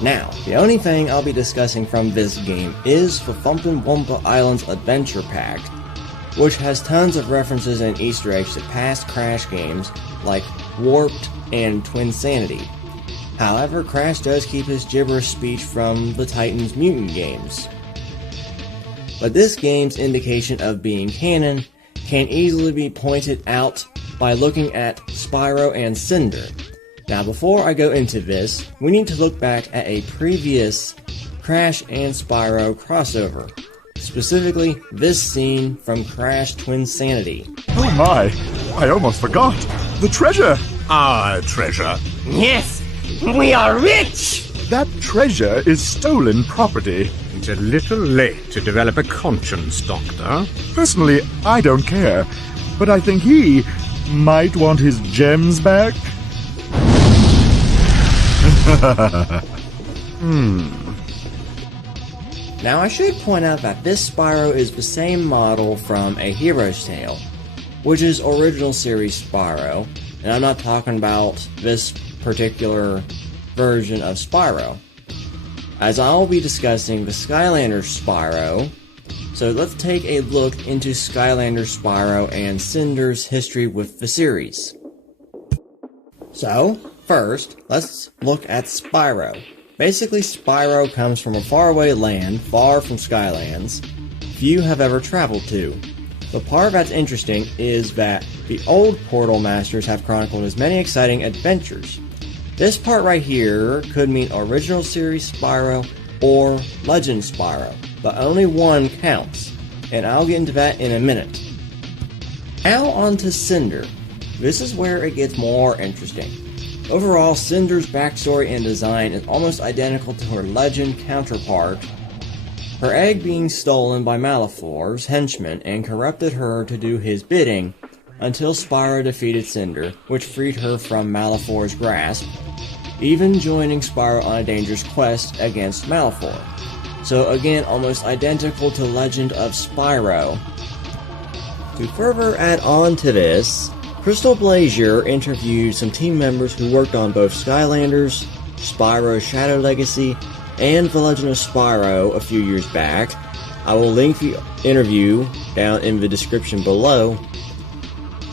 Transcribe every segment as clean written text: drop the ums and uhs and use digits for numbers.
Now, the only thing I'll be discussing from this game is the Thumpin' Wumpa Islands Adventure Pack, which has tons of references and Easter eggs to past Crash games like Warped and Twinsanity. However, Crash does keep his gibberish speech from the Titans Mutant games. But this game's indication of being canon can easily be pointed out by looking at Spyro and Cinder. Now before I go into this, we need to look back at a previous Crash and Spyro crossover. Specifically, this scene from Crash Twinsanity. Oh my, I almost forgot. The treasure! Our treasure. Yes, we are rich! That treasure is stolen property. It's a little late to develop a conscience, Doctor. Personally, I don't care, but I think he might want his gems back. Now I should point out that this Spyro is the same model from A Hero's Tale, which is original series Spyro, and I'm not talking about this particular version of Spyro, as I'll be discussing the Skylanders Spyro. So let's take a look into Skylanders Spyro and Cinder's history with the series. So, first, let's look at Spyro. Basically, Spyro comes from a faraway land, far from Skylands, few have ever traveled to. The part that's interesting is that the old Portal Masters have chronicled as many exciting adventures. This part right here could mean original series Spyro or Legend Spyro, but only one counts, and I'll get into that in a minute. Now on to Cinder. This is where it gets more interesting. Overall, Cinder's backstory and design is almost identical to her Legend counterpart, her egg being stolen by Malefor's henchmen and corrupted her to do his bidding until Spyro defeated Cinder, which freed her from Malefor's grasp, even joining Spyro on a dangerous quest against Malefor. So again, almost identical to Legend of Spyro. To further add on to this, Crystal Blazier interviewed some team members who worked on both Skylanders, Spyro's Shadow Legacy, and The Legend of Spyro a few years back. I will link the interview down in the description below.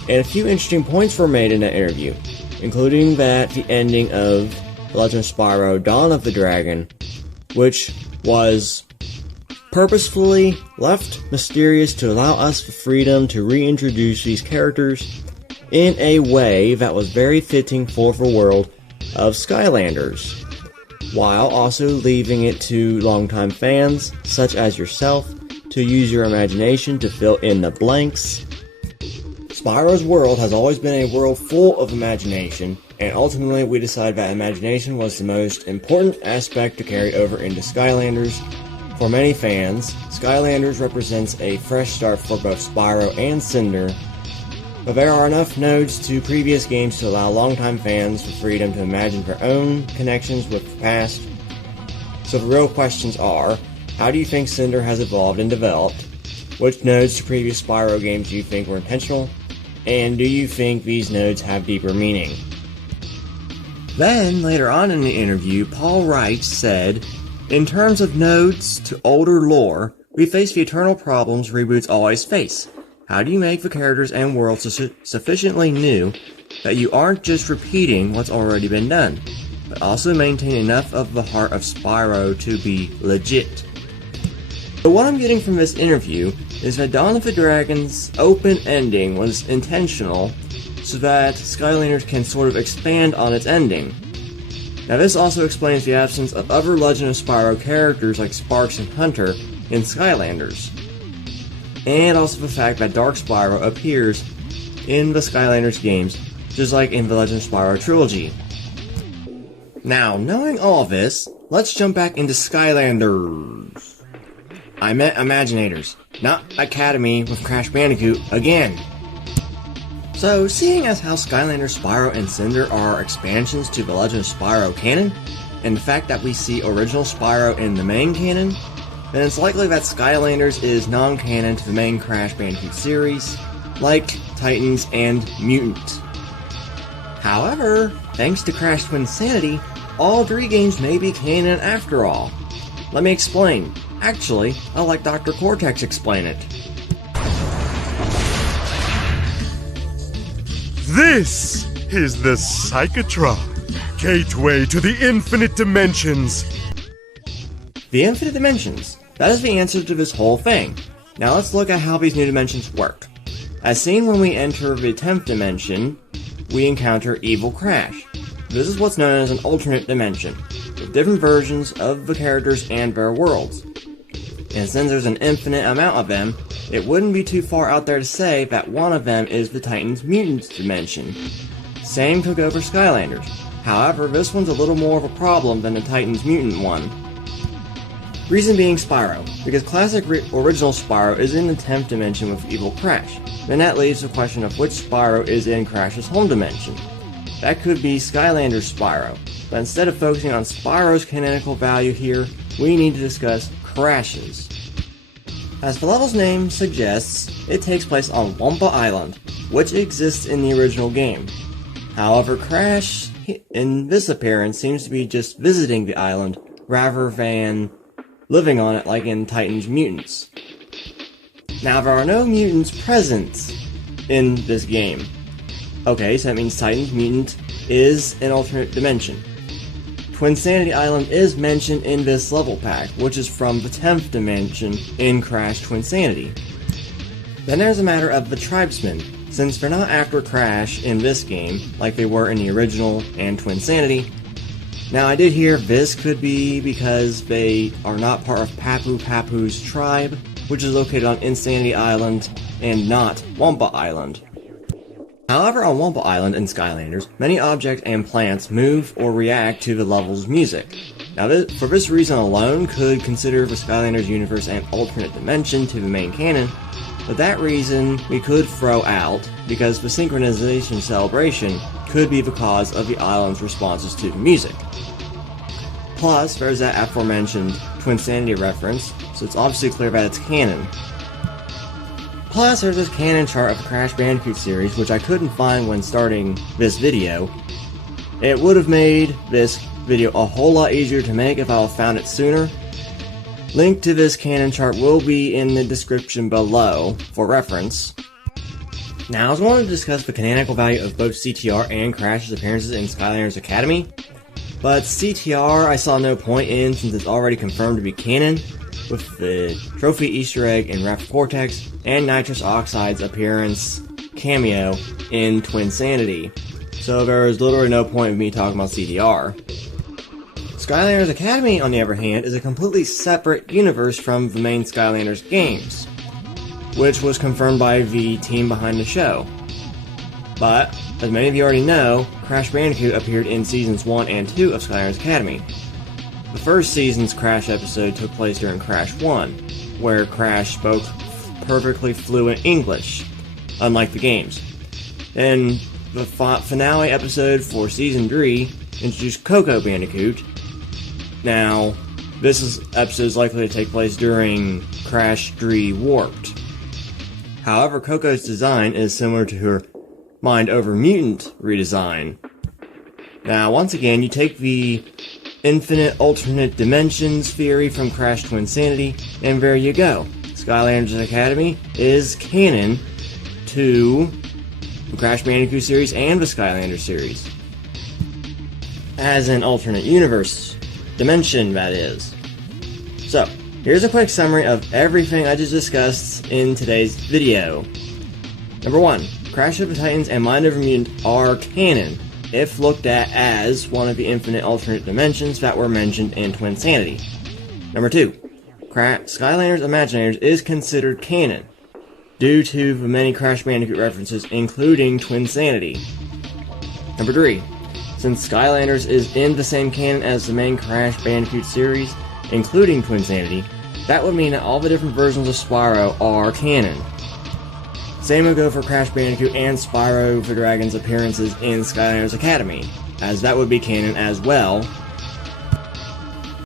And a few interesting points were made in that interview, including that the ending of The Legend of Spyro Dawn of the Dragon, which was purposefully left mysterious to allow us the freedom to reintroduce these characters in a way that was very fitting for the world of Skylanders, while also leaving it to longtime fans, such as yourself, to use your imagination to fill in the blanks. Spyro's world has always been a world full of imagination, and ultimately we decided that imagination was the most important aspect to carry over into Skylanders. For many fans, Skylanders represents a fresh start for both Spyro and Cinder, but there are enough nodes to previous games to allow longtime fans the freedom to imagine their own connections with the past. So the real questions are, how do you think Cinder has evolved and developed? Which nodes to previous Spyro games do you think were intentional? And do you think these nodes have deeper meaning? Then, later on in the interview, Paul Wright said, "In terms of nodes to older lore, we face the eternal problems reboots always face. How do you make the characters and worlds sufficiently new that you aren't just repeating what's already been done, but also maintain enough of the heart of Spyro to be legit?" So what I'm getting from this interview is that Dawn of the Dragon's open ending was intentional so that Skylanders can sort of expand on its ending. Now this also explains the absence of other Legend of Spyro characters like Sparks and Hunter in Skylanders, and also the fact that Dark Spyro appears in the Skylanders games, just like in the Legend of Spyro trilogy. Now, knowing all of this, let's jump back into Skylanders. I meant Imaginators, not Academy with Crash Bandicoot again. So, seeing as how Skylanders Spyro and Cinder are expansions to the Legend of Spyro canon, and the fact that we see original Spyro in the main canon, then it's likely that Skylanders is non-canon to the main Crash Bandicoot series, like Titans and Mutant. However, thanks to Crash Twinsanity, all 3 games may be canon after all. Let me explain. Actually, I'll let Dr. Cortex explain it. This is the Psychotron, gateway to the infinite dimensions. The infinite dimensions. That is the answer to this whole thing. Now let's look at how these new dimensions work. As seen when we enter the 10th dimension, we encounter Evil Crash. This is what's known as an alternate dimension, with different versions of the characters and their worlds. And since there's an infinite amount of them, it wouldn't be too far out there to say that one of them is the Titans Mutants dimension. Same could go for Skylanders. However, this one's a little more of a problem than the Titans Mutant one. Reason being Spyro, because classic original Spyro is in the 10th dimension with Evil Crash. Then that leaves the question of which Spyro is in Crash's home dimension. That could be Skylander's Spyro, but instead of focusing on Spyro's canonical value here, we need to discuss Crash's. As the level's name suggests, it takes place on Wampa Island, which exists in the original game. However, Crash, in this appearance, seems to be just visiting the island, rather than living on it like in Titans Mutants. Now, there are no mutants present in this game. Okay, so that means Titans Mutant is an alternate dimension. Twinsanity Island is mentioned in this level pack, which is from the 10th dimension in Crash Twinsanity. Then there's a matter of the Tribesmen, since they're not after Crash in this game, like they were in the original and Twinsanity. Now I did hear this could be because they are not part of Papu Papu's tribe, which is located on Insanity Island and not Wampa Island. However, on Wampa Island and Skylanders, many objects and plants move or react to the level's music. Now, for this reason alone, could consider the Skylanders universe an alternate dimension to the main canon, but that reason we could throw out, because the synchronization celebration could be the cause of the island's responses to the music. Plus, there's that aforementioned Twinsanity reference, so it's obviously clear that it's canon. Plus, there's this canon chart of the Crash Bandicoot series, which I couldn't find when starting this video. It would have made this video a whole lot easier to make if I had found it sooner. Link to this canon chart will be in the description below for reference. Now, I was wanting to discuss the canonical value of both CTR and Crash's appearances in Skylanders Academy, but CTR I saw no point in since it's already confirmed to be canon, with the trophy Easter egg in Raptor Cortex and Nitrous Oxide's appearance cameo in Twinsanity, so there is literally no point of me talking about CTR. Skylanders Academy, on the other hand, is a completely separate universe from the main Skylanders games, which was confirmed by the team behind the show. But, as many of you already know, Crash Bandicoot appeared in Seasons 1 and 2 of Skylanders Academy. The first season's Crash episode took place during Crash 1, where Crash spoke perfectly fluent English, unlike the games. Then, the finale episode for Season 3 introduced Coco Bandicoot. Now, this episode is likely to take place during Crash 3 Warped. However, Coco's design is similar to her Mind Over Mutant redesign. Now, once again, you take the infinite alternate dimensions theory from Crash Twinsanity, and there you go. Skylanders Academy is canon to the Crash Bandicoot series and the Skylanders series. As an alternate universe dimension, that is. So, here's a quick summary of everything I just discussed in today's video. Number 1. Crash of the Titans and Mind Over Mutant are canon, if looked at as one of the infinite alternate dimensions that were mentioned in Twinsanity. Number 2. Skylanders Imaginators is considered canon, due to the many Crash Bandicoot references, including Twinsanity. Number 3. Since Skylanders is in the same canon as the main Crash Bandicoot series, including Twinsanity, that would mean that all the different versions of Spyro are canon. Same would go for Crash Bandicoot and Spyro the Dragon's appearances in Skylanders Academy, as that would be canon as well,